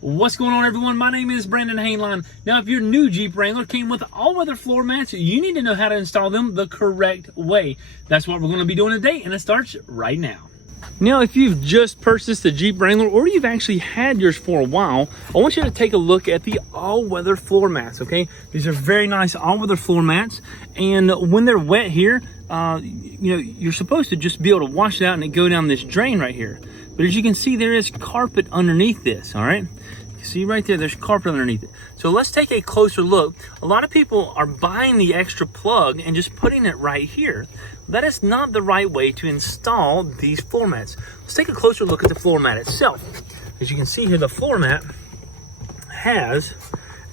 What's going on, everyone? My name is Brandon Hainline. Now, if your new Jeep Wrangler came with all-weather floor mats, you need to know how to install them the correct way. That's what we're going to be doing today, and it starts right now. Now, if you've just purchased a Jeep Wrangler or you've actually had yours for a while, I want you to take a look at the all-weather floor mats, okay? These are very nice all-weather floor mats, and when they're wet here, you're supposed to just be able to wash it out and it go down this drain right here. But as you can see, there is carpet underneath this, all right? You see right there, there's carpet underneath it. So let's take a closer look. A lot of people are buying the extra plug and just putting it right here. That is not the right way to install these floor mats. Let's take a closer look at the floor mat itself. As you can see here, the floor mat has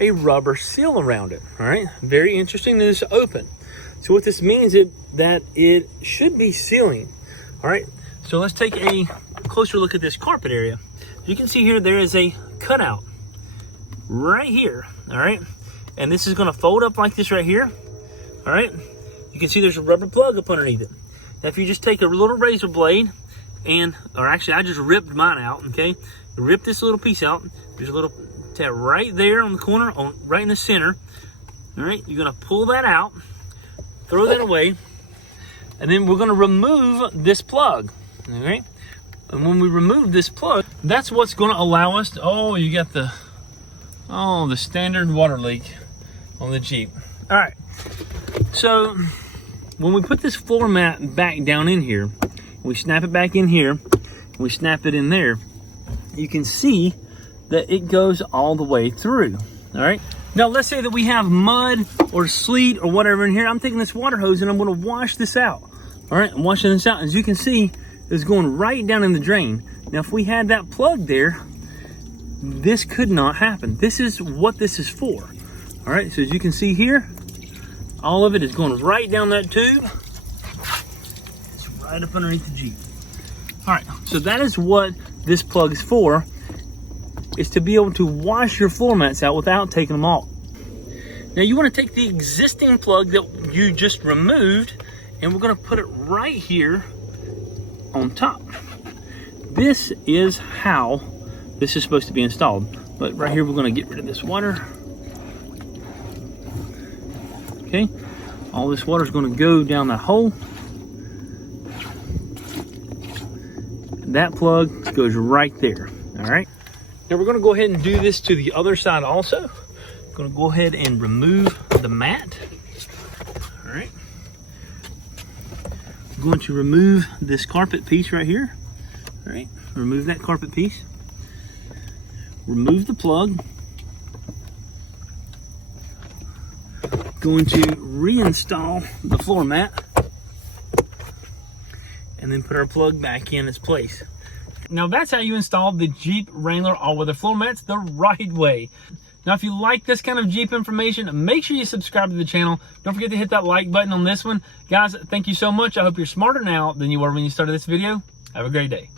a rubber seal around it, all right? Very interesting that it's open. So what this means is that it should be sealing, all right? So let's take a closer look at this carpet area. You can see here there is a cutout right here, all right? And this is gonna fold up like this right here, all right? You can see there's a rubber plug up underneath it. Now if you just take a little razor blade or actually I just ripped mine out, okay? Rip this little piece out. There's a little tab right there on the corner, right in the center, all right? You're gonna pull that out, throw that away, and then we're gonna remove this plug, all right? And when we remove this plug, that's what's going to allow us to, you got the standard water leak on the Jeep. All right, so when we put this floor mat back down in here, we snap it back in here, we snap it in there, you can see that it goes all the way through, all right? Now, let's say that we have mud or sleet or whatever in here. I'm taking this water hose and I'm going to wash this out, all right? I'm washing this out. As you can see, it's going right down in the drain. Now, if we had that plug there, this could not happen. This is what this is for. All right, so as you can see here, all of it is going right down that tube. It's right up underneath the Jeep. All right, so that is what this plug is for, is to be able to wash your floor mats out without taking them off. Now, you want to take the existing plug that you just removed, and we're going to put it right here on top. This is how this is supposed to be installed. But right here, we're going to get rid of this water. Okay, all this water is going to go down that hole. That plug goes right there. All right, now we're going to go ahead and do this to the other side also. I'm going to go ahead and remove the mat. All right, I'm going to remove this carpet piece right here. All right, remove that carpet piece. Remove the plug. Going to reinstall the floor mat. And then put our plug back in its place. Now that's how you install the Jeep Wrangler all-weather floor mats the right way. Now, if you like this kind of Jeep information, make sure you subscribe to the channel. Don't forget to hit that like button on this one. Guys, thank you so much. I hope you're smarter now than you were when you started this video. Have a great day.